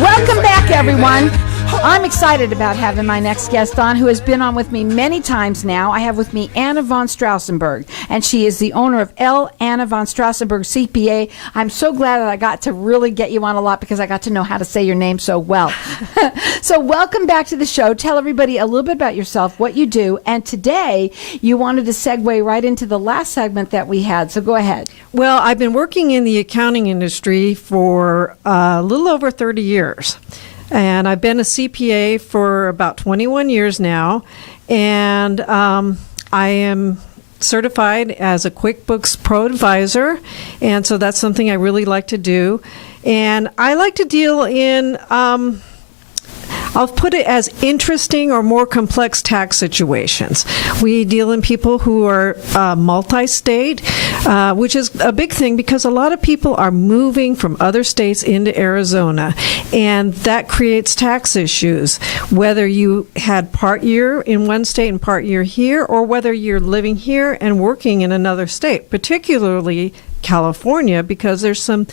Welcome back, everyone. I'm excited about having my next guest on, who has been on with me many times now. I have with me Anna von Straussenburg, and she is the owner of Anna von Straussenburg CPA. I'm so glad that I got to really get you on a lot because I got to know how to say your name so well. So welcome back to the show. Tell everybody a little bit about yourself, what you do, and today you wanted to segue right into the last segment that we had, so go ahead. Well, I've been working in the accounting industry for a little over 30 years. And I've been a CPA for about 21 years now, and I am certified as a QuickBooks Pro Advisor, and so that's something I really like to do. And I like to deal in, I'll put it as interesting or more complex tax situations. We deal in people who are multi-state, which is a big thing because a lot of people are moving from other states into Arizona, and that creates tax issues, whether you had part year in one state and part year here, or whether you're living here and working in another state, particularly California, because there's some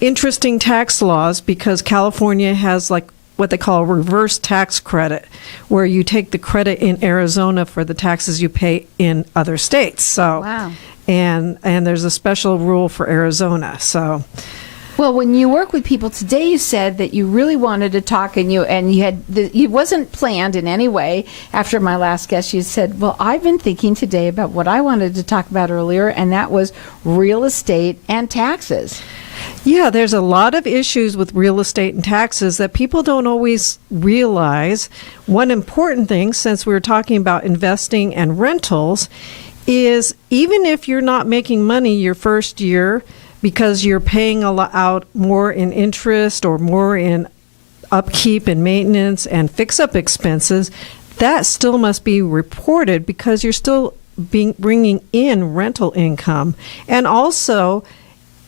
interesting tax laws because California has like what they call a reverse tax credit, where you take the credit in Arizona for the taxes you pay in other states. So, wow. And there's a special rule for Arizona. So, well, when you work with people today, you said that you really wanted to talk, and it wasn't planned in any way. After my last guest, you said, "Well, I've been thinking today about what I wanted to talk about earlier, and that was real estate and taxes." Yeah, there's a lot of issues with real estate and taxes that people don't always realize. One important thing, since we were talking about investing and rentals, is even if you're not making money your first year because you're paying out more in interest or more in upkeep and maintenance and fix-up expenses, that still must be reported because you're still bringing in rental income. And also,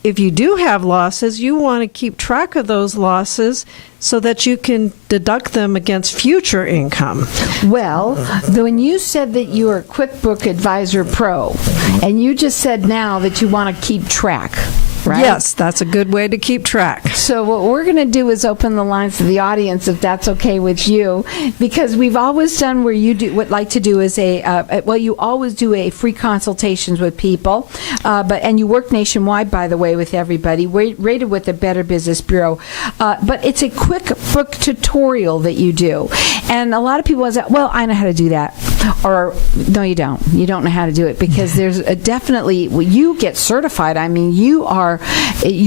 if you do have losses, you want to keep track of those losses so that you can deduct them against future income. Well, when you said that you are QuickBook Advisor Pro, and you just said now that you want to keep track, right? Yes, that's a good way to keep track. So what we're going to do is open the lines to the audience, if that's okay with you, because we've always done where you like to do is you always do a free consultations with people, and you work nationwide, by the way, with everybody, rated with the Better Business Bureau, but it's a QuickBook tutorial that you do, and a lot of people say, well, I know how to do that, or no, you don't know how to do it, because there's definitely, when you get certified, I mean,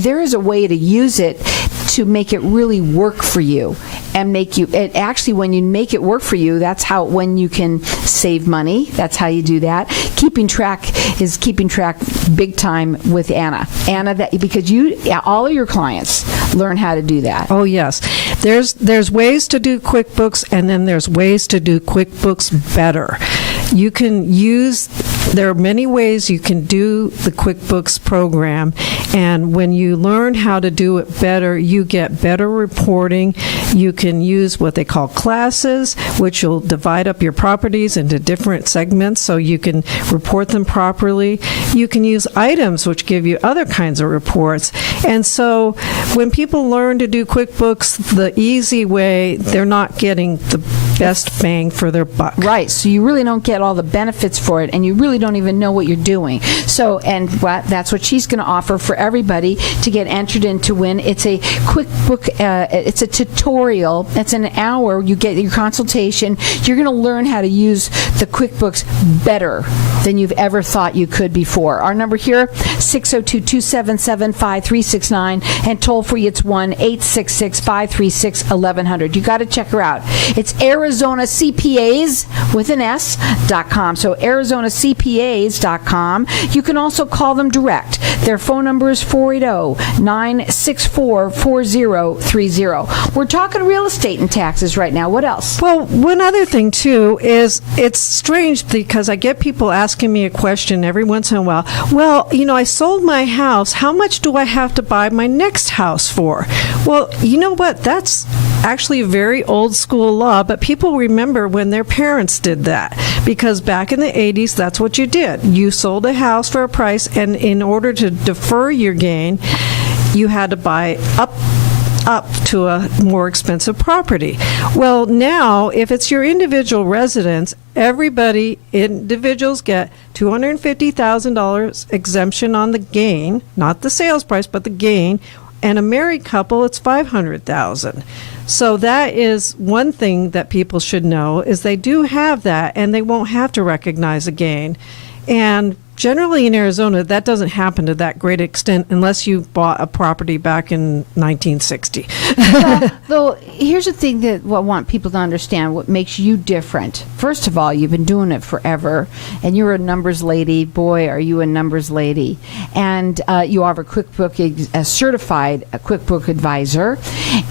there is a way to use it to make it really work for you and actually when you make it work for you, that's how, when you can save money, that's how you do that. Keeping track big time with Anna, because all of your clients learn how to do that. Oh yes, there's ways to do QuickBooks, and then there's ways to do QuickBooks better. There are many ways you can do the QuickBooks program, and when you learn how to do it better, you get better reporting. You can use what they call classes, which will divide up your properties into different segments so you can report them properly. You can use items, which give you other kinds of reports. And so when people learn to do QuickBooks the easy way, they're not getting the best bang for their buck. Right, so you really don't get all the benefits for it, and you really don't even know what you're doing. So, and that's what she's going to offer for everybody to get entered in to win. It's a QuickBook, it's a tutorial. It's an hour. You get your consultation. You're going to learn how to use the QuickBooks better than you've ever thought you could before. Our number here, 602-277-5369, and toll free, it's 1-866-536-1100. You got to check her out. It's Arizona CPAs with an S.com. So ArizonaCPAs.com. You can also call them direct. Their phone number is 480-964-4030. We're talking real estate and taxes right now. What else? Well, one other thing, too, is it's strange because I get people asking me a question every once in a while. Well, I sold my house. How much do I have to buy my next house for? Well, you know what? That's actually a very old school law, but people remember when their parents did that, because back in the 80s, that's what you did. You sold a house for a price, and in order to defer your gain, you had to buy up up to a more expensive property. Well, now, if it's your individual residence, individuals get $250,000 exemption on the gain, not the sales price, but the gain. And a married couple, it's $500,000. So that is one thing that people should know, is they do have that, and they won't have to recognize a gain. And generally in Arizona, that doesn't happen to that great extent unless you bought a property back in 1960. Though, here's the thing that I want people to understand, what makes you different. First of all, you've been doing it forever, and you're a numbers lady. Boy, are you a numbers lady. And you are a certified QuickBook advisor.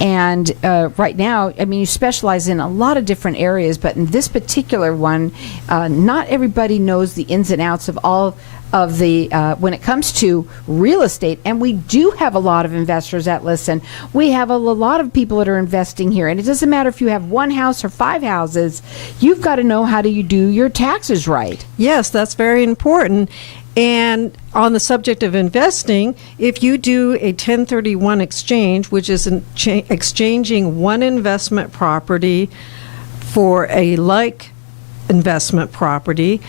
And right now, I mean, you specialize in a lot of different areas, but in this particular one, not everybody knows the ins and outs of all of the when it comes to real estate. And we do have a lot of investors that listen. We have a lot of people that are investing here, and it doesn't matter if you have one house or 5 houses. You've got to know how do you do your taxes right. Yes, that's very important. And on the subject of investing, if you do a 1031 exchange, which is exchanging one investment property for a like investment property,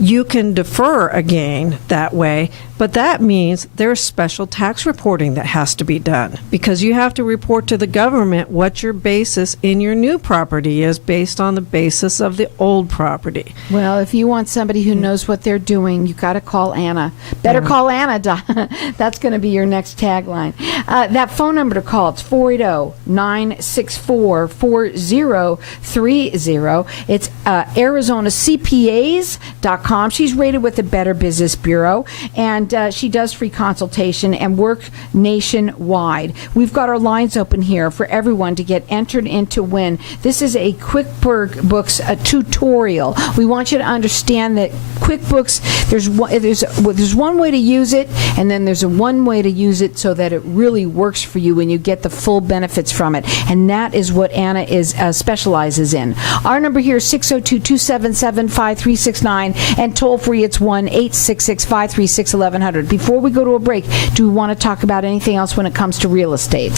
you can defer a gain that way, but that means there's special tax reporting that has to be done, because you have to report to the government what your basis in your new property is based on the basis of the old property. Well, if you want somebody who knows what they're doing, you got to call Anna. Better call Anna. That's going to be your next tagline. That phone number to call, it's 480-964-4030. It's ArizonaCPAs.com. She's rated with the Better Business Bureau, and she does free consultation and work nationwide. We've got our lines open here for everyone to get entered in to win. This is a QuickBooks tutorial. We want you to understand that QuickBooks, there's one way to use it, and then there's one way to use it so that it really works for you and you get the full benefits from it. And that is what Anna specializes in. Our number here is 602-277-5369. And toll free, it's 1-866-536-1100. Before we go to a break, do we want to talk about anything else when it comes to real estate?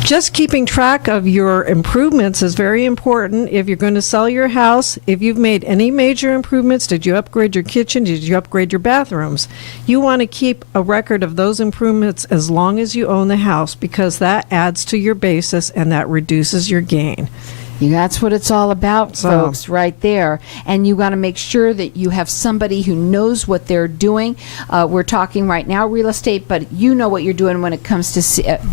Just keeping track of your improvements is very important. If you're going to sell your house, if you've made any major improvements, did you upgrade your kitchen? Did you upgrade your bathrooms? You want to keep a record of those improvements as long as you own the house, because that adds to your basis and that reduces your gain. That's what it's all about, folks, right there. And you got to make sure that you have somebody who knows what they're doing. We're talking right now real estate, but you know what you're doing when it comes to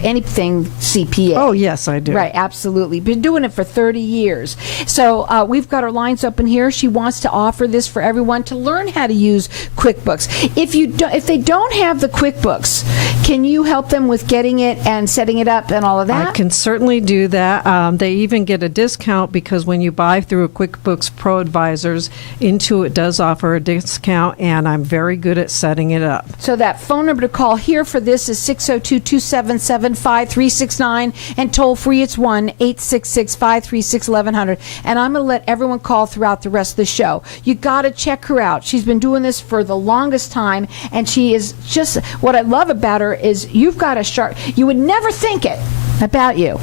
anything CPA. Oh, yes, I do. Right, absolutely. Been doing it for 30 years. So we've got our lines open here. She wants to offer this for everyone to learn how to use QuickBooks. If they don't have the QuickBooks, can you help them with getting it and setting it up and all of that? I can certainly do that. They even get a discount because when you buy through a QuickBooks Pro Advisors, Intuit does offer a discount, and I'm very good at setting it up. So that phone number to call here for this is 602-277-5369, and toll free it's 1-866-536-1100. And I'm going to let everyone call throughout the rest of the show. You got to check her out. She's been doing this for the longest time, and she is just, what I love about her is you've got a sharp, you would never think it about you.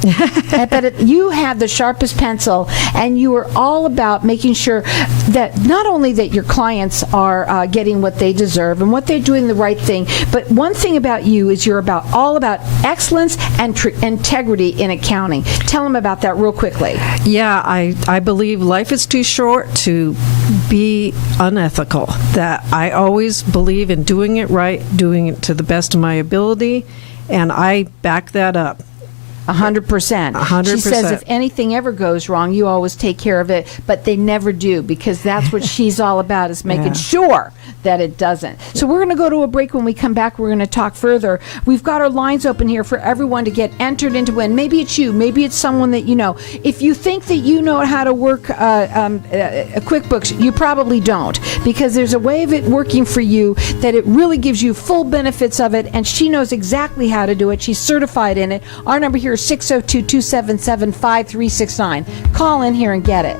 But you have the sharpest pencil, and you are all about making sure that not only that your clients are getting what they deserve and what they're doing the right thing, but one thing about you is you're all about excellence and integrity in accounting. Tell them about that real quickly. Yeah, I believe life is too short to be unethical. That I always believe in doing it right, doing it to the best of my ability, and I back that up. 100%. 100%. She says if anything ever goes wrong, you always take care of it, but they never do, because that's what she's all about, is making sure that it doesn't. So we're going to go to a break. When we come back, we're going to talk further. We've got our lines open here for everyone to get entered into win. Maybe it's you. Maybe it's someone that you know. If you think that you know how to work QuickBooks, you probably don't, because there's a way of it working for you that it really gives you full benefits of it, and she knows exactly how to do it. She's certified in it. Our number here is 602-277-5369. Call in here and get it.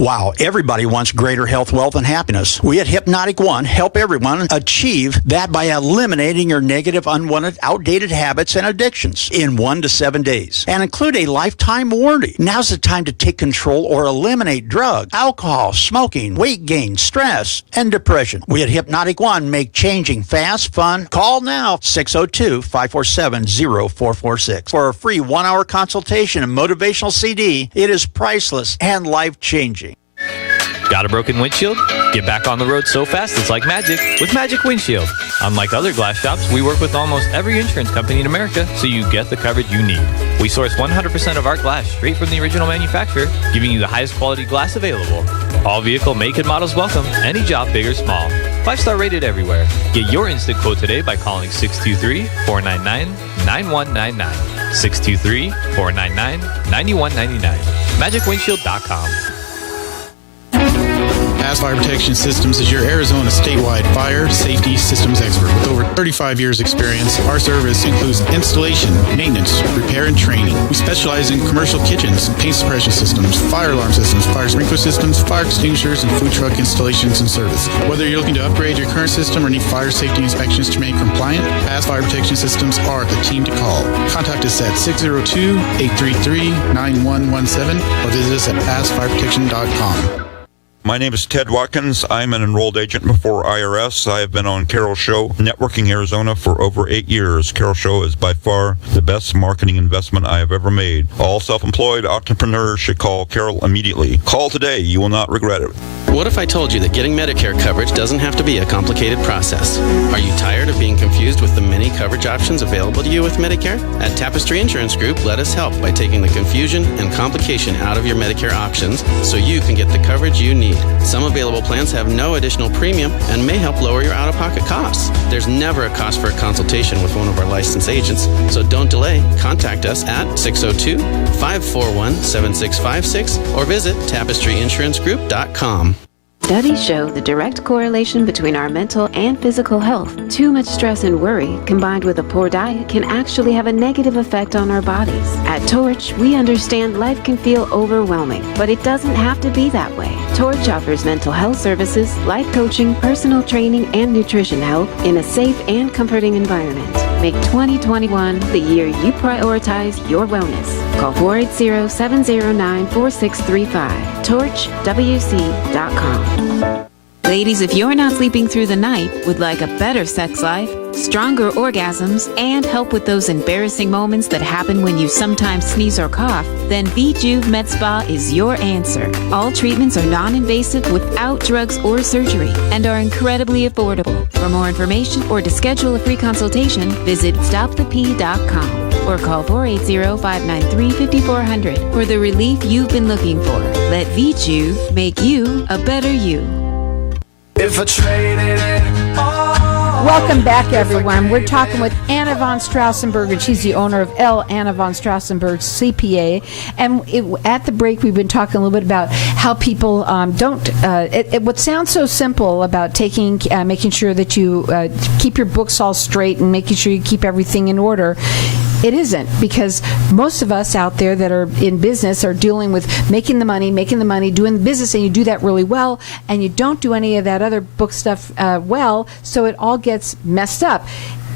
Wow, everybody wants greater health, wealth, and happiness. We at Hypnotic One help everyone achieve that by eliminating your negative, unwanted, outdated habits and addictions in 1 to 7 days and include a lifetime warranty. Now's the time to take control or eliminate drugs, alcohol, smoking, weight gain, stress, and depression. We at Hypnotic One make changing fast, fun. Call now, 602-547-0446 for a free 1-hour consultation and motivational CD. It is priceless and life-changing. Got a broken windshield? Get back on the road so fast it's like magic with Magic Windshield. Unlike other glass shops, we work with almost every insurance company in America so you get the coverage you need. We source 100% of our glass straight from the original manufacturer, giving you the highest quality glass available. All vehicle make and models welcome, any job big or small. 5-star rated everywhere. Get your instant quote today by calling 623-499-9199. 623-499-9199. MagicWindshield.com. LAVS Fire Protection Systems is your Arizona statewide fire safety systems expert. With over 35 years experience, our service includes installation, maintenance, repair, and training. We specialize in commercial kitchens, paint suppression systems, fire alarm systems, fire sprinkler systems, fire extinguishers, and food truck installations and service. Whether you're looking to upgrade your current system or need fire safety inspections to remain compliant, LAVS Fire Protection Systems are the team to call. Contact us at 602-833-9117 or visit us at lavsfireprotection.com. My name is Ted Watkins. I'm an enrolled agent before IRS. I have been on Carol Show Networking Arizona for over 8 years. Carol Show is by far the best marketing investment I have ever made. All self-employed entrepreneurs should call Carol immediately. Call today. You will not regret it. What if I told you that getting Medicare coverage doesn't have to be a complicated process? Are you tired of being confused with the many coverage options available to you with Medicare? At Tapestry Insurance Group, let us help by taking the confusion and complication out of your Medicare options so you can get the coverage you need. Some available plans have no additional premium and may help lower your out-of-pocket costs. There's never a cost for a consultation with one of our licensed agents, so don't delay. Contact us at 602-541-7656 or visit tapestryinsurancegroup.com. Studies show the direct correlation between our mental and physical health. Too much stress and worry, combined with a poor diet, can actually have a negative effect on our bodies. At Torch, we understand life can feel overwhelming, but it doesn't have to be that way. Torch offers mental health services, life coaching, personal training, and nutrition help in a safe and comforting environment. Make 2021 the year you prioritize your wellness. Call 480-709-4635. TorchWC.com. Ladies, if you're not sleeping through the night, would like a better sex life, stronger orgasms, and help with those embarrassing moments that happen when you sometimes sneeze or cough, then VJuve Med Spa is your answer. All treatments are non-invasive without drugs or surgery and are incredibly affordable. For more information or to schedule a free consultation, visit stopthep.com or call 480-593-5400 for the relief you've been looking for. Let VJuve make you a better you. If I traded it all. Welcome back, everyone. We're talking with Anna von Straussenburg, and she's the owner of Anna von Straussenburg CPA. And at the break, we've been talking a little bit about how people what sounds so simple about making sure that you keep your books all straight and making sure you keep everything in order. It isn't, because most of us out there that are in business are dealing with making the money, doing the business, and you do that really well, and you don't do any of that other book stuff well, so it all gets messed up.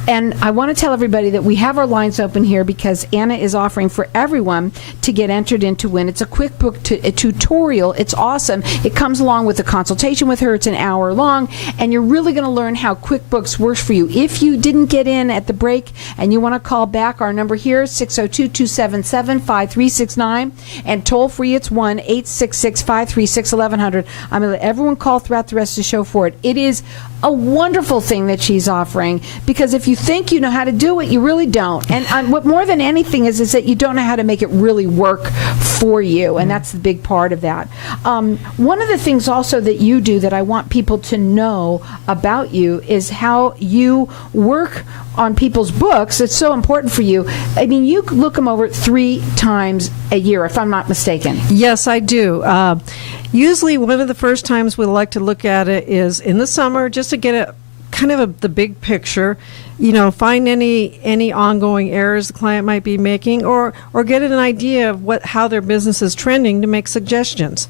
And I want to tell everybody that we have our lines open here because Anna is offering for everyone to get entered into win. It's a quick book a tutorial. It's awesome. It comes along with a consultation with her. It's an hour long, and you're really going to learn how QuickBooks works for you. If you didn't get in at the break and you want to call back, our number here is 602-277-5369, and toll free it's 1-866-536-1100. I'm going to let everyone call throughout the rest of the show for it. It is a wonderful thing that she's offering, because if you think you know how to do it, you really don't. And what more than anything is that you don't know how to make it really work for you, and that's the big part of that. One of the things also that you do that I want people to know about you is how you work on people's books. It's so important for you. I mean, you look them over 3 times a year, if I'm not mistaken. Yes, I do. Usually one of the first times we like to look at it is in the summer, just to get the big picture, find any ongoing errors the client might be making, or get an idea of how their business is trending to make suggestions.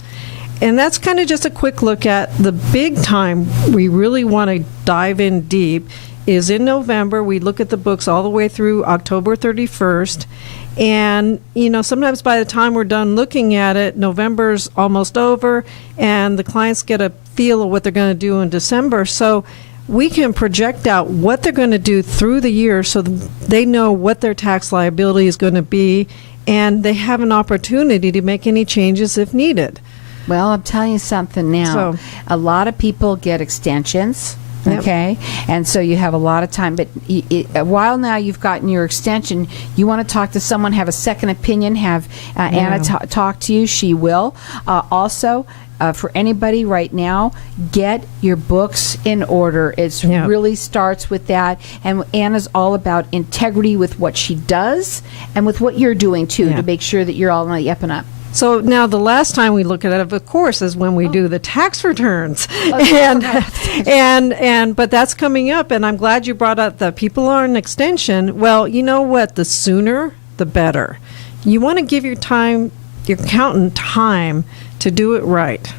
And that's kind of just a quick look at the big time we really want to dive in deep is in November. We look at the books all the way through October 31st. And, sometimes by the time we're done looking at it, November's almost over, and the clients get a feel of what they're going to do in December. So we can project out what they're going to do through the year so they know what their tax liability is going to be, and they have an opportunity to make any changes if needed. Well, I'm telling you something now. A lot of people get extensions. Yep. Okay, and so you have a lot of time, but while now you've gotten your extension, you want to talk to someone, have a second opinion, have Anna talk to you. She will. Also, for anybody right now, get your books in order. It really starts with that, and Anna's all about integrity with what she does and with what you're doing too, to make sure that you're all on the up and up. So now the last time we look at it, of course, is when we do the tax returns. But that's coming up, and I'm glad you brought up the people on extension. Well, you know what? The sooner, the better. You want to give your accountant time to do it right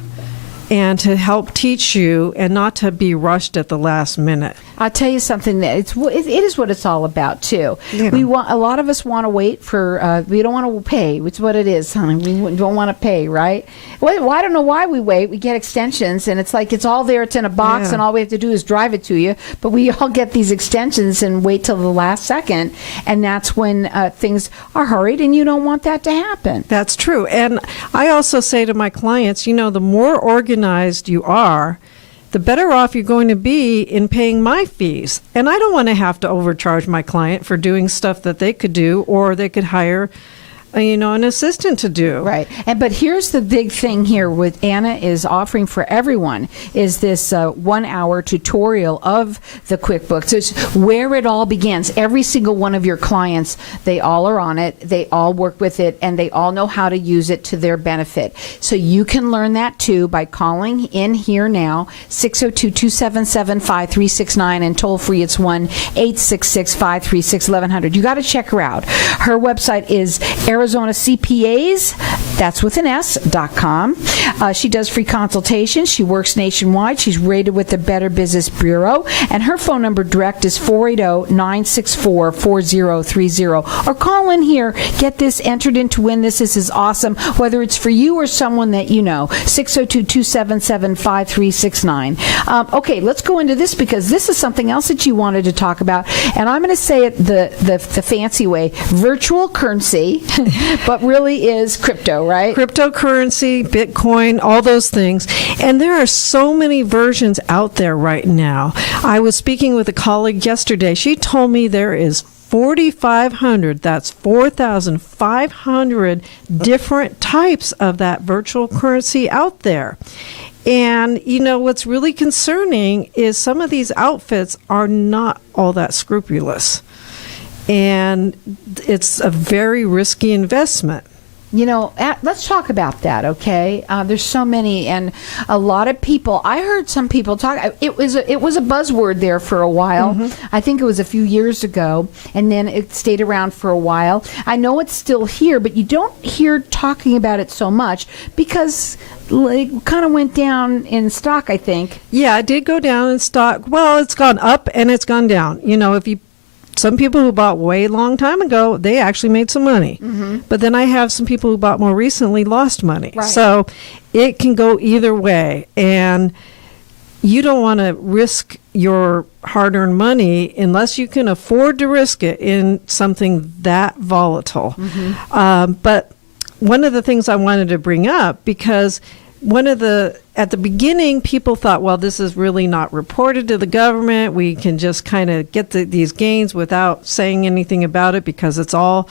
and to help teach you and not to be rushed at the last minute. I'll tell you something. It is what it's all about too. Yeah. A lot of us want to wait for. We don't want to pay. It's what it is, honey. We don't want to pay, right? Well, I don't know why we wait. We get extensions, and it's like it's all there. It's in a box, and all we have to do is drive it to you. But we all get these extensions and wait till the last second, and that's when things are hurried, and you don't want that to happen. That's true. And I also say to my clients, the more organized you are, the better off you're going to be in paying my fees. And I don't want to have to overcharge my client for doing stuff that they could do, or they could hire an assistant to do. Right. But here's the big thing here with Anna is offering for everyone is this 1-hour tutorial of the QuickBooks. It's where it all begins. Every single one of your clients, they all are on it, they all work with it, and they all know how to use it to their benefit. So you can learn that too by calling in here now, 602-277-5369, and toll free it's 1-866-536-1100. You got to check her out. Her website is Arizona CPAs, that's with an S.com. She does free consultations. She works nationwide. She's rated with the Better Business Bureau. And her phone number direct is 480-964-4030. Or call in here. Get this entered in to win this. This is awesome. Whether it's for you or someone that you know. 602-277-5369. Okay, let's go into this because this is something else that you wanted to talk about. And I'm going to say it the fancy way. Virtual currency. But really is crypto, right? Cryptocurrency, Bitcoin, all those things. And there are so many versions out there right now. I was speaking with a colleague yesterday. She told me there is 4,500, that's 4,500 different types of that virtual currency out there. And, what's really concerning is some of these outfits are not all that scrupulous. And it's a very risky investment. Let's talk about that, okay? There's so many, and a lot of people. I heard some people talk. It was a buzzword there for a while. Mm-hmm. I think it was a few years ago, and then it stayed around for a while. I know it's still here, but you don't hear talking about it so much because it kind of went down in stock, I think. Yeah, it did go down in stock. Well, it's gone up and it's gone down. Some people who bought way long time ago, they actually made some money. Mm-hmm. But then I have some people who bought more recently lost money. Right. So it can go either way. And you don't want to risk your hard-earned money unless you can afford to risk it in something that volatile. Mm-hmm. But one of the things I wanted to bring up, because at the beginning, people thought, well, this is really not reported to the government. We can just kind of get these gains without saying anything about it because it's all,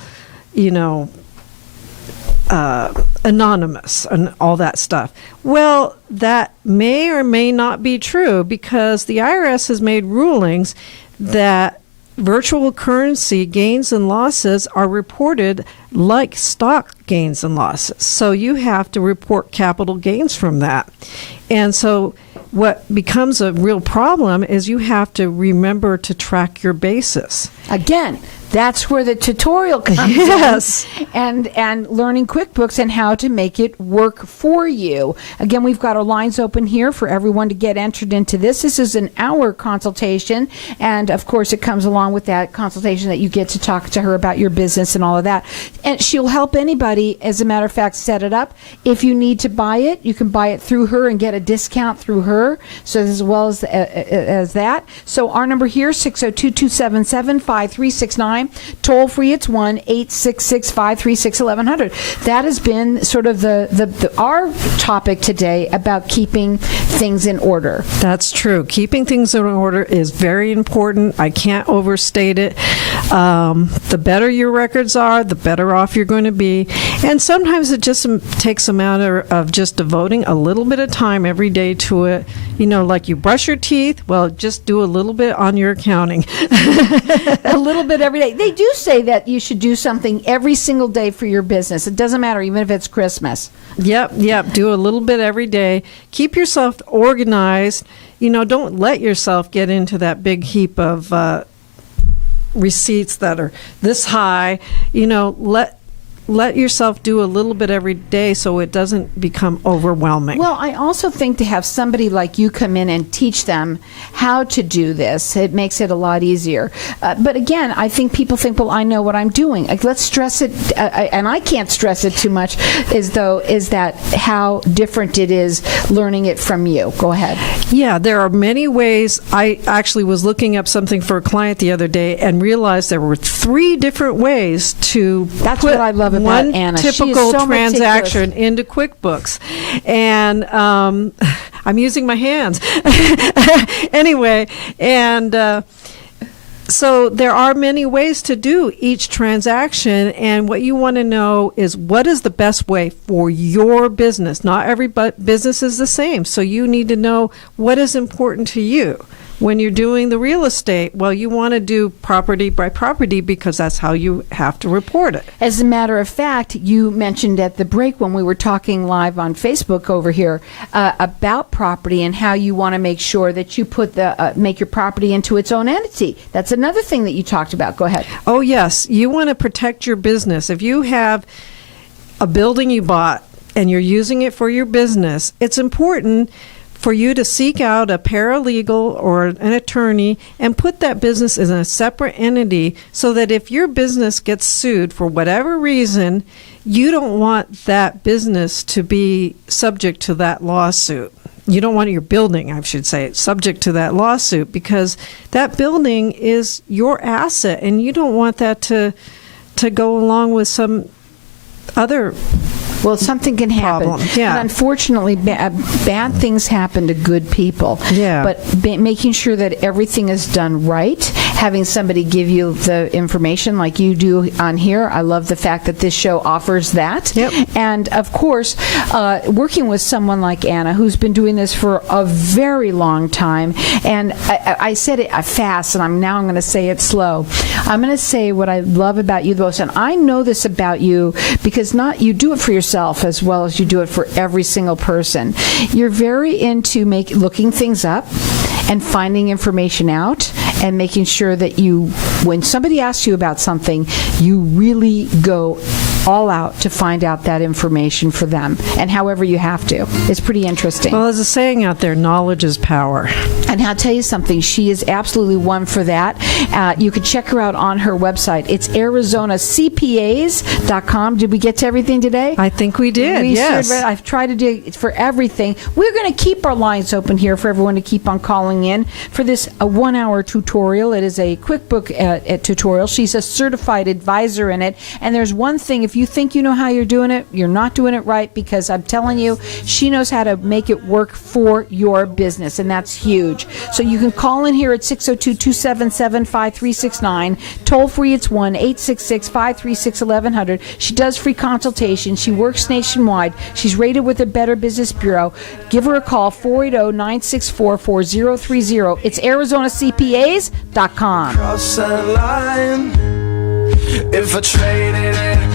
anonymous and all that stuff. Well, that may or may not be true because the IRS has made rulings that virtual currency gains and losses are reported like stock gains and losses. So you have to report capital gains from that. And so what becomes a real problem is you have to remember to track your basis. Again, That's where the tutorial comes Yes. in. And learning QuickBooks and how to make it work for you. Again, we've got our lines open here for everyone to get entered into this. This is an hour consultation, and of course it comes along with that consultation that you get to talk to her about your business and all of that. And she'll help anybody, as a matter of fact, set it up. If you need to buy it, you can buy it through her and get a discount through her, so as well as that. So our number here, 602-277-5369. Toll free, it's 1-866-536-1100. That has been sort of our topic today about keeping things in order. That's true. Keeping things in order is very important. I can't overstate it. The better your records are, the better off you're going to be. And sometimes it just takes a matter of just devoting a little bit of time every day to it. You know, like you brush your teeth, well, just do a little bit on your accounting. A little bit every day. They do say that you should do something every single day for your business. It doesn't matter, even if it's Christmas. Yep. Do a little bit every day. Keep yourself organized. You know, don't let yourself get into that big heap of receipts that are this high. You know, let yourself do a little bit every day so it doesn't become overwhelming. Well, I also think to have somebody like you come in and teach them how to do this, it makes it a lot easier. But again, I think people think, well, I know what I'm doing. Like, let's stress it, and I can't stress it too much, is that how different it is learning it from you. Go ahead. Yeah, there are many ways. I actually was looking up something for a client the other day and realized there were 3 different ways to That's put what I love about one Anna. She is typical so transaction into QuickBooks. And I'm using my hands. Anyway, and so there are many ways to do each transaction, and what you want to know is what is the best way for your business. Not every business is the same, so you need to know what is important to you. When you're doing the real estate, well, you want to do property by property because that's how you have to report it. As a matter of fact, you mentioned at the break when we were talking live on Facebook over here about property and how you want to make sure that you put make your property into its own entity. That's another thing that you talked about. Go ahead. Oh, yes. You want to protect your business. If you have a building you bought and you're using it for your business, it's important for you to seek out a paralegal or an attorney and put that business in a separate entity so that if your business gets sued for whatever reason, you don't want that business to be subject to that lawsuit. You don't want your building, I should say, subject to that lawsuit because that building is your asset and you don't want that to go along with some other Well, something can happen. problem. Yeah. And unfortunately, bad things happen to good people. Yeah. But making sure that everything is done right, having somebody give you the information like you do on here. I love the fact that this show offers that. Yep. And, of course, working with someone like Anna, who's been doing this for a very long time. And I said it fast, and I'm going to say it slow. I'm going to say what I love about you the most. And I know this about you because you do it for yourself as well as you do it for every single person. You're very into looking things up and finding information out and making sure that when somebody asks you about something, you really go all out to find out that information for them, and however you have to. It's pretty interesting. Well, there's a saying out there, knowledge is power. And I'll tell you something, she is absolutely one for that. You can check her out on her website. It's ArizonaCPAs.com. Did we get to everything today? I think we did, yes. I've tried to do it for everything. We're going to keep our lines open here for everyone to keep on calling in for this 1-hour tutorial. It is a QuickBook tutorial. She's a certified advisor in it. And there's one thing, if you think you know how you're doing it, you're not doing it right, because I'm telling you, she knows how to make it work for your business, and that's huge. So you can call in here at 602-277-5369. Toll free, it's 1-866-536-1100. She does free consultation. She works nationwide. She's rated with the Better Business Bureau. Give her a call, 480-964-4030. It's ArizonaCPAs.com. Cross that line. If I traded it